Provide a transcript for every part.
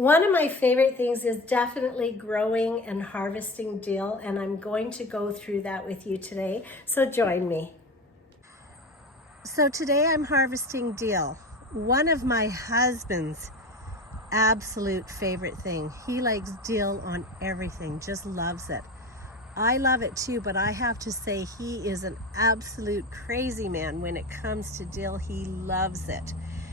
One of my favorite things is definitely growing and harvesting dill, and I'm going to go through that with you today, so join me. So today I'm harvesting dill, one of my husband's absolute favorite thing. He likes dill on everything, just loves it. I love it too, but I have to say he is an absolute crazy man when it comes to dill. He loves it.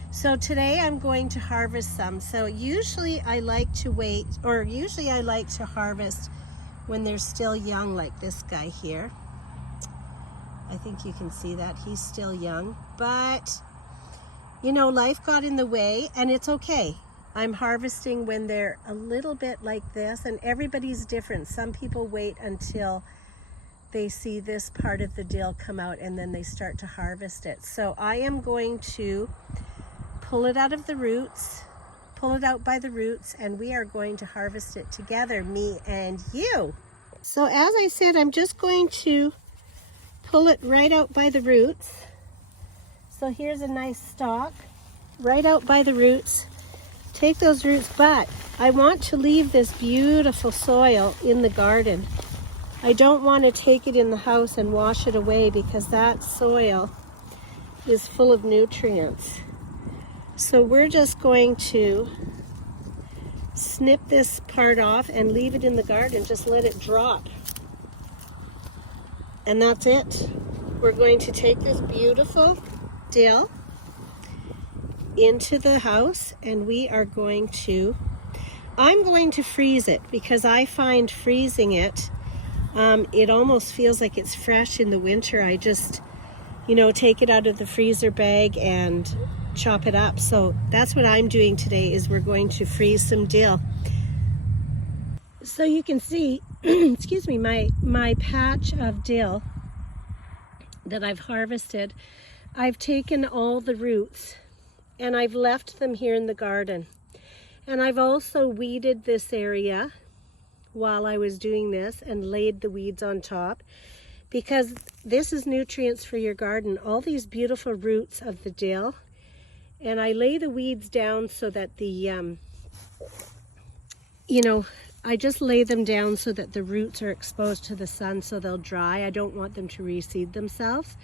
So today I'm going to harvest some. So usually I like to wait, or usually I like to harvest when they're still young, like this guy here. I think you can see that he's still young, but you know, life got in the way and it's okay. I'm harvesting when they're a little bit like this, and everybody's different. Some people wait until they see this part of the dill come out and then they start to harvest it. So I am going to pull it out of the roots, pull it out by the roots, and we are going to harvest it together, me and you. So as I said, I'm just going to pull it right out by the roots. So here's a nice stalk, right out by the roots. Take those roots, but I want to leave this beautiful soil in the garden. I don't want to take it in the house and wash it away because that soil is full of nutrients. So we're just going to snip this part off and leave it in the garden. Just let it drop. And that's it. We're going to take this beautiful dill into the house and I'm going to freeze it because I find freezing it, it almost feels like it's fresh in the winter. I just, take it out of the freezer bag and chop it up. So that's what I'm doing today, is we're going to freeze some dill. So you can see, excuse me, my patch of dill that I've harvested, I've taken all the roots and I've left them here in the garden. And I've also weeded this area while I was doing this and laid the weeds on top, because this is nutrients for your garden, all these beautiful roots of the dill. And I lay the weeds down so that the, I just lay them down so that the roots are exposed to the sun so they'll dry. I don't want them to reseed themselves.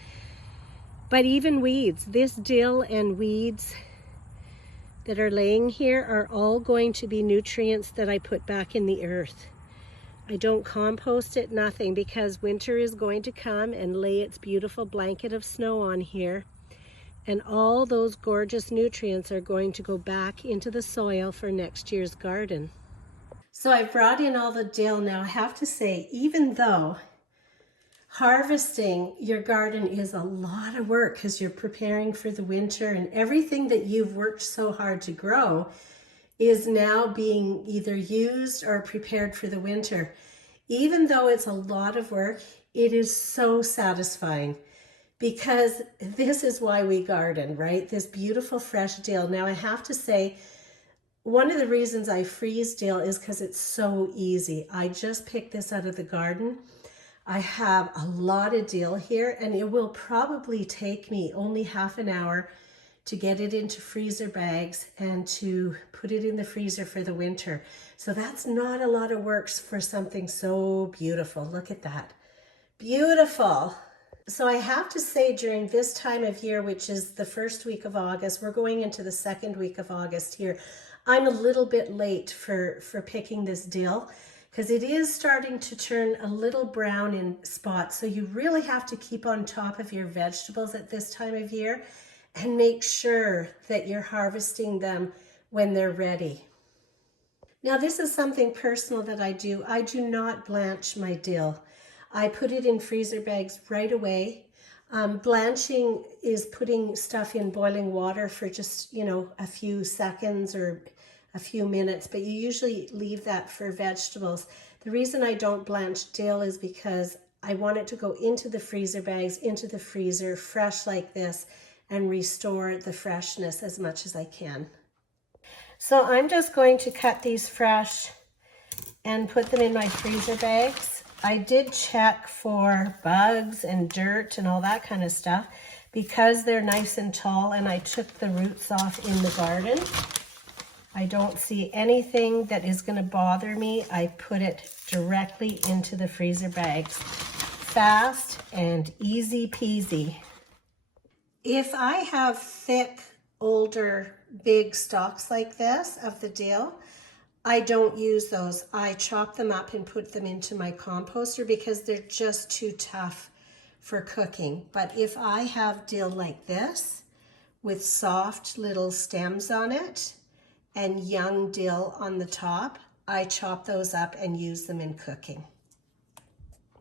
But even weeds, this dill and weeds that are laying here are all going to be nutrients that I put back in the earth. I don't compost it, nothing, because winter is going to come and lay its beautiful blanket of snow on here. And all those gorgeous nutrients are going to go back into the soil for next year's garden. So I've brought in all the dill. Now I have to say, even though harvesting your garden is a lot of work because you're preparing for the winter and everything that you've worked so hard to grow is now being either used or prepared for the winter. Even though it's a lot of work, it is so satisfying, because this is why we garden, right? This beautiful fresh dill. Now I have to say, one of the reasons I freeze dill is because it's so easy. I just picked this out of the garden. I have a lot of dill here, and it will probably take me only half an hour to get it into freezer bags and to put it in the freezer for the winter. So that's not a lot of work for something so beautiful. Look at that. Beautiful. So I have to say, during this time of year, which is the first week of August, we're going into the second week of August here, I'm a little bit late for picking this dill, because it is starting to turn a little brown in spots. So you really have to keep on top of your vegetables at this time of year and make sure that you're harvesting them when they're ready. Now this is something personal that I do. I do not blanch my dill. I put it in freezer bags right away. Blanching is putting stuff in boiling water for just, a few seconds or a few minutes, but you usually leave that for vegetables. The reason I don't blanch dill is because I want it to go into the freezer bags, into the freezer, fresh like this, and restore the freshness as much as I can. So I'm just going to cut these fresh and put them in my freezer bags. I did check for bugs and dirt and all that kind of stuff because they're nice and tall, and I took the roots off in the garden. I don't see anything that is going to bother me. I put it directly into the freezer bags. Fast and easy peasy. If I have thick, older, big stalks like this of the dill, I don't use those. I chop them up and put them into my composter because they're just too tough for cooking. But if I have dill like this with soft little stems on it and young dill on the top, I chop those up and use them in cooking.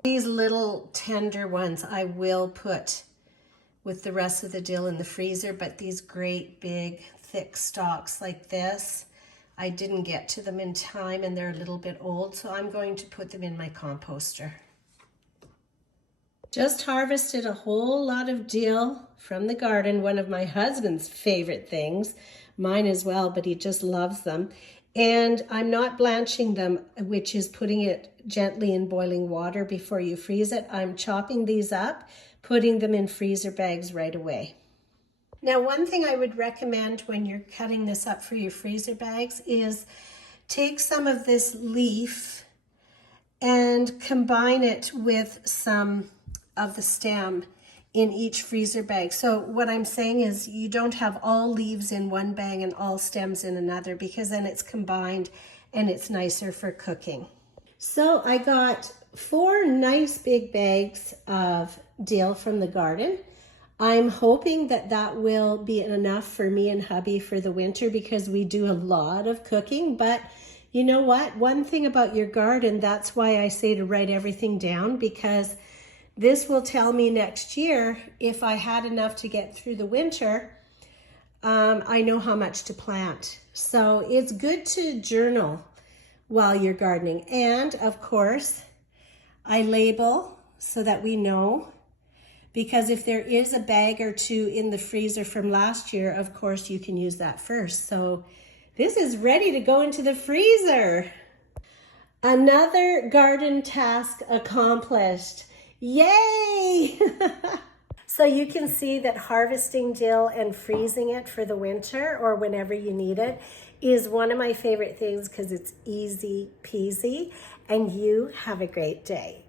These little tender ones I will put with the rest of the dill in the freezer, but these great big thick stalks like this, I didn't get to them in time and they're a little bit old, so I'm going to put them in my composter. Just harvested a whole lot of dill from the garden, one of my husband's favorite things, mine as well, but he just loves them. And I'm not blanching them, which is putting it gently in boiling water before you freeze it. I'm chopping these up, putting them in freezer bags right away. Now, one thing I would recommend when you're cutting this up for your freezer bags is take some of this leaf and combine it with some of the stem in each freezer bag. So what I'm saying is you don't have all leaves in one bag and all stems in another, because then it's combined and it's nicer for cooking. So I got 4 nice big bags of dill from the garden. I'm hoping that that will be enough for me and hubby for the winter, because we do a lot of cooking. But you know what? One thing about your garden, that's why I say to write everything down, because this will tell me next year if I had enough to get through the winter. I know how much to plant. So it's good to journal while you're gardening. And of course, I label so that we know, because if there is a bag or 2 in the freezer from last year, of course you can use that first. So this is ready to go into the freezer. Another garden task accomplished. Yay! So you can see that harvesting dill and freezing it for the winter or whenever you need it is one of my favorite things, because it's easy peasy. And you have a great day.